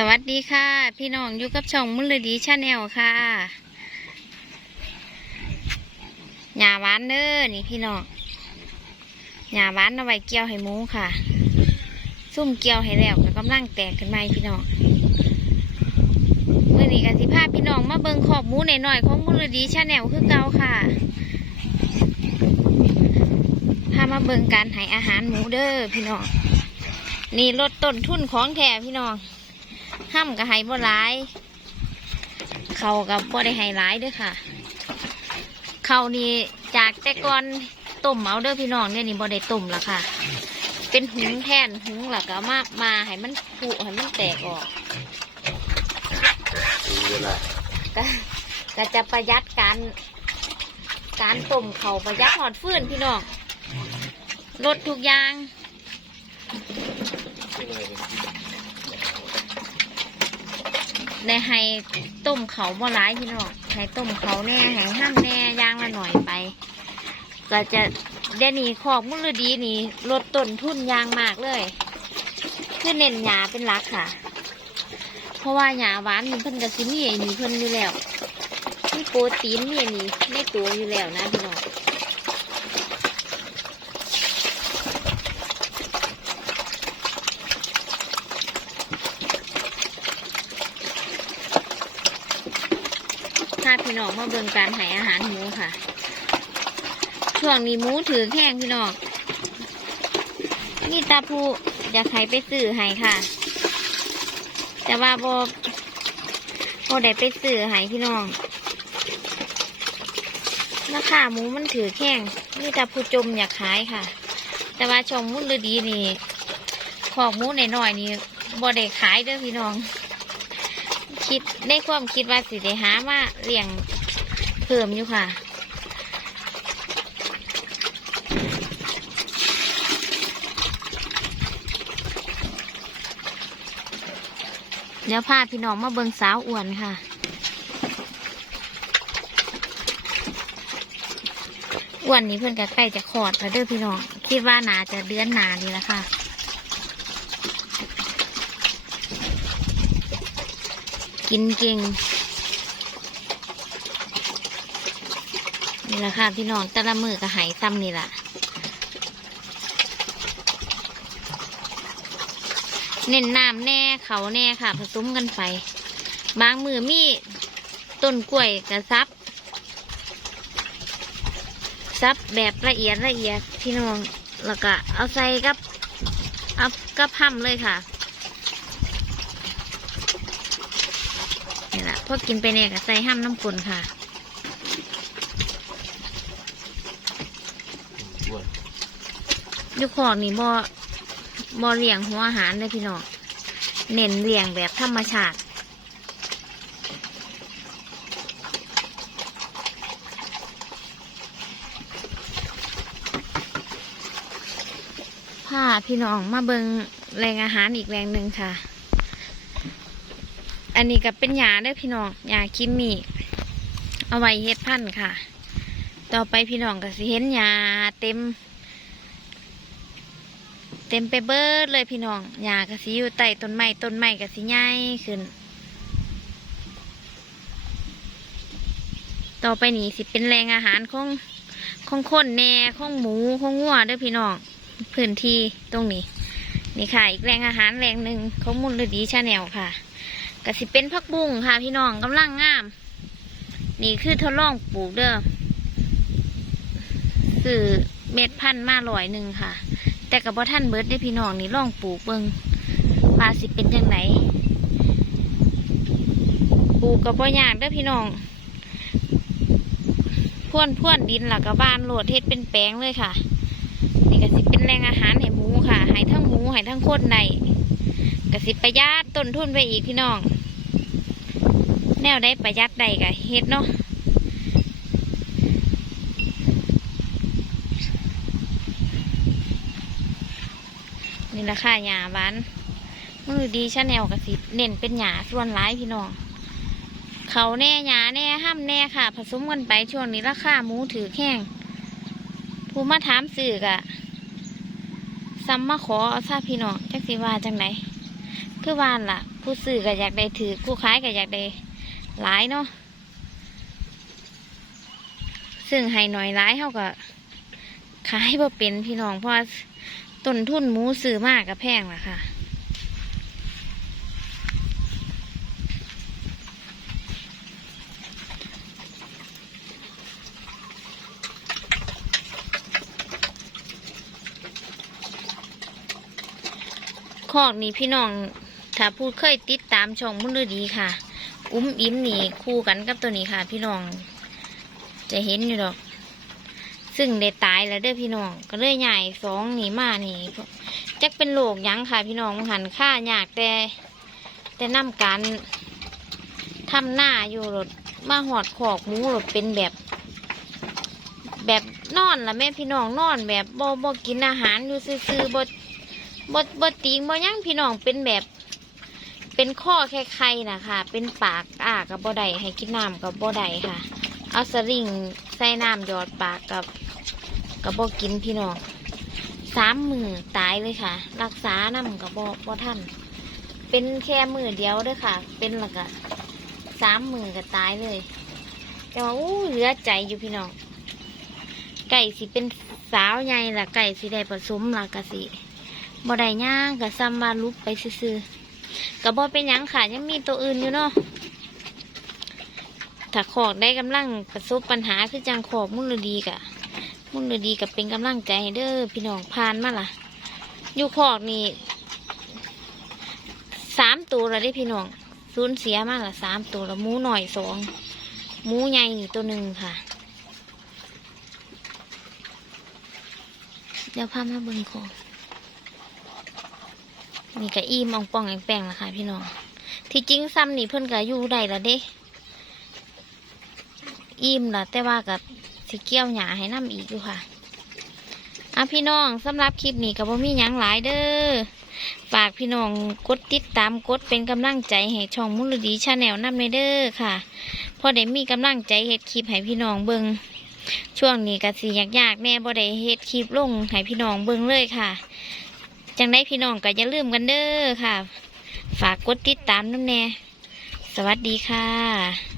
สวัสดีค่ะ พี่น้องอยู่กับช่องมุลดีชาแนลค่ะหญ้าหวานเด้อนี่พี่น้องหญ้าหวานเอาไว้เกี่ยวให้หมูค่ะ ซุ่มเกี่ยวให้แล้วก็กำลังแตกขึ้นมาพี่น้องเมื่อนี้กันสิพาพี่น้องมาเบิ่งขอบหมูหน่อยๆของมุลดีชาแนลคือเก่าค่ะพามาเบิ่งการให้อาหารหมูเด้อพี่น้องนี่ลดต้นทุนของแท้พี่น้อง ห้ำกับไห้บ่ร้าย เขากับบ่ได้ไห้ร้ายด้วยค่ะ เขานี่จากแต่ก่อนต้มเอาเด้อพี่น้องเนี่ยนี่บ่ได้ต้มละค่ะ เป็นหุงแทนหุงแล้วก็มากมาให้มันผุให้มันแตกออกก็ก็จะประหยัดการการต้มเขาประหยัดหอดฟื้นพี่น้องลดทุกอย่าง ในให้ต้มเขาบ่ร้ายพี่น้องให้ต้มเขาแน่ให้ห้ามแน่ย่างละหน่อยไป ก็จะเดี๋ยวนี้ขอกมุลดีนี่ลดต้นทุนยางมากเลยคือเน้นหยาเป็นหลักค่ะ เพราะว่าหยาหวานนี่เพิ่นก็สิมีไอ้นี่เพิ่นอยู่แล้วมีโปรตีนมีอันนี้ในตัวอยู่แล้วนะพี่น้อง พี่น้องมาเบิ่งการให้อาหารหมูค่ะ ช่วงนี้หมูถือแข้งพี่น้องนี่ตาผู้อยากให้ไปซื้อให้ค่ะ แต่ว่าโบโบได้ไปซื้อให้พี่น้องราคาหมูมันถือแข้งนี่ตาผู้จมอยากขายค่ะ แต่ว่าชมมุลดีนี่ของหมูหน่อยๆนี่โบได้ขายเด้อพี่น้อง คิดในความคิดว่าสิได้หามาเลี้ยงเพิ่มอยู่ค่ะ เดี๋ยวพาพี่น้องมาเบิงสาวอ้วนค่ะอ้วนนี้เพื่อนก็ใกล้จะคลอดแล้วเด้อพี่น้องคิดว่านาจะเดือนนานี่แหละค่ะ กินเก่ง นี่แหละค่ะพี่น้องแต่ละมือก็หายซ้ำนี่แหละเน้นน้ำแน่เขาแน่ค่ะ ผสมกันไป บางมือมีต้นกล้วยกระซับ ซับแบบละเอียดละเอียดพี่น้อง แล้วก็เอาใส่กับ เอากับห้ำเลยค่ะ นี่แหละ พอกินไปเนี่ยก็ใส่ห้ำน้ำปุ่นค่ะอยุคของนี่บ่บ่เลี้ยงหัวอาหารเลยพี่น้อง เน้นเลี้ยงแบบธรรมชาติพาพี่น้องมาเบิงแรงอาหารอีกแรงหนึ่งค่ะ อันนี้ก็เป็นยาเด้พี่น้องยาคิมมี่เอาไว้เฮ็ดพันธุ์ค่ะ ต่อไปพี่น้องก็สิเห็นยาเต็ม เต็มไปเบิดเลยพี่น้องหญ้าก็สิอยู่ใต้ต้นไม้ต้นไม้ก็สิใหญ่ขึ้น ต่อไปนี้สิเป็นแรงอาหารของของคนแหน่ของหมูของงัวเด้อพี่น้องพื้นที่ตรงนี้ นี่ค่ะอีกแรงอาหารแรงหนึ่งของมุลดีชาแนลค่ะ ก็สิเป็นพักบุ้งค่ะพี่น้องกำลังงาม นี่คือทดลองปลูกเด้อคือเม็ดพันธุ์มาลอยหนึ่งค่ะ แต่กับพ่ท่านเบิร์ดได้พี่น้องนี่ล่องปลูกเบิงปลาสิเป็นยังไงปลูกกับพ่อยากเด้อพี่น้องพ่วนพ่วนดินหลักกับบ้านโหลดเฮ็ดเป็นแปลงเลยค่ะ นี่ก็สิเป็นแรงอาหารให้หมูค่ะให้ทั้งหมูให้ทั้งโคนในก็สิประหยัดต้นทุนไปอีกพี่น้อง แนวได้ประหยัดได้ก็เฮ็ดเนาะนี่แหละค่ะหญ้าหวานมือดีชาแนลกับสิเน้นเป็นหญ้าส่วนร้ายพี่น้องเขาแน่หญ้าแน่ห้ามแน่ค่ะ ผสมกันไปช่วงนี้ราคาหมูถือแข้งผู้มาถามสื่อกะซ้ำมาขอเอาซาพี่น้องจักสิว่าจังไหนคือวานล่ะ ผู้ซื้อก็อยากได้ถือผู้ขายก็อยากได้ หลายเนาะซึ่งให้หน่อยหลายเขาก็ขายบ่เป็นพี่น้องเพราะต้นทุนหมูซื้อมากก็แพงล่ะค่ะ คอกนี้พี่น้องถ้าผู้เคยติดตามช่องมุนฤดีค่ะ อุ้มอิ่มนี่คู่กันกับตัวนี้ค่ะ พี่น้อง จะเห็นอยู่ดอก ซึ่งได้ตายแล้วเด้อพี่น้อง ก็เลยใหญ่สองหนีมาหนีจักเป็นโรคยังค่ะ พี่น้องหันค่าอยากแต่แต่นำการทำหน้าอยู่รถมาหอดขอกหมูรถเป็นแบบ แบบนอนละแม่พี่น้องนอนแบบบ่บ่กินอาหารอยู่ซื่อๆบ่บดบดติงบ่ยังพี่น้องเป็นแบบ เป็นข้อแค่ไข่นะคะ เป็นปากอ้ากับบ่ได้ให้กินน้ำกับบ่ได้ค่ะ เอาสลิงใส่น้ำหยอดปากกับกับบ่กินพี่น้องสามมือตายเลยค่ะ รักษาน้ำกับบ่บ่ท่านเป็นแค่มือเดียวด้วยค่ะ เป็นและก็สามมือก็ตายเลย แต่ว่าอู้เหลือใจอยู่พี่น้องไก่สิเป็นสาวใหญ่ละไก่สิได้ผสมละกะสิบ่ได้ย่างกับซัมบาลุปไปซื่อๆ กับบ่เป็นยังค่ะ ยังมีตัวอื่นอยู่เนาะถ้าขอกได้กำลังประสบปัญหาคือจังขอกมุลดีกะมุลดีกับเป็นกำลังใจเด้อพี่น้องพานมาล่ะ อยู่ขอกนี่สามตัวล้วได้พี่น้องสูญเสียมากละสามตัวล้วหมูหน่อยสองหมูใหญ่นี่ตัวหนึ่งค่ะ เดี๋ยวพามาเบิ่งของ นี่ก็อีมองปองแองแปงละค่ะพี่น้อง ที่จริงซ้ำนี่เพิ่อนก็อยู่ได้ละเด้ อิ่มละแต่ว่ากับสิเกี่ยวหยาให้น้ำอีกอยู่ค่ะอะพี่น้องสำหรับคลิปนี้ก็บ่มีหยังหลายเด้อฝากพี่น้องกดติดตามกดเป็นกำลังใจให้ช่องมุลดีชาแนลน้ำในเด้อค่ะพอได้มีกำลังใจเฮ็ดคลิปให้พี่น้องเบิงช่วงนี้ก็สิยากๆแน่บ่ได้เฮ็ดคลิปลงให้พี่น้องเบิงเลยค่ะ จังได้พี่น้องก็อย่าลืมกันเด้อค่ะ ฝากกดติดตามน้ำแน่ สวัสดีค่ะ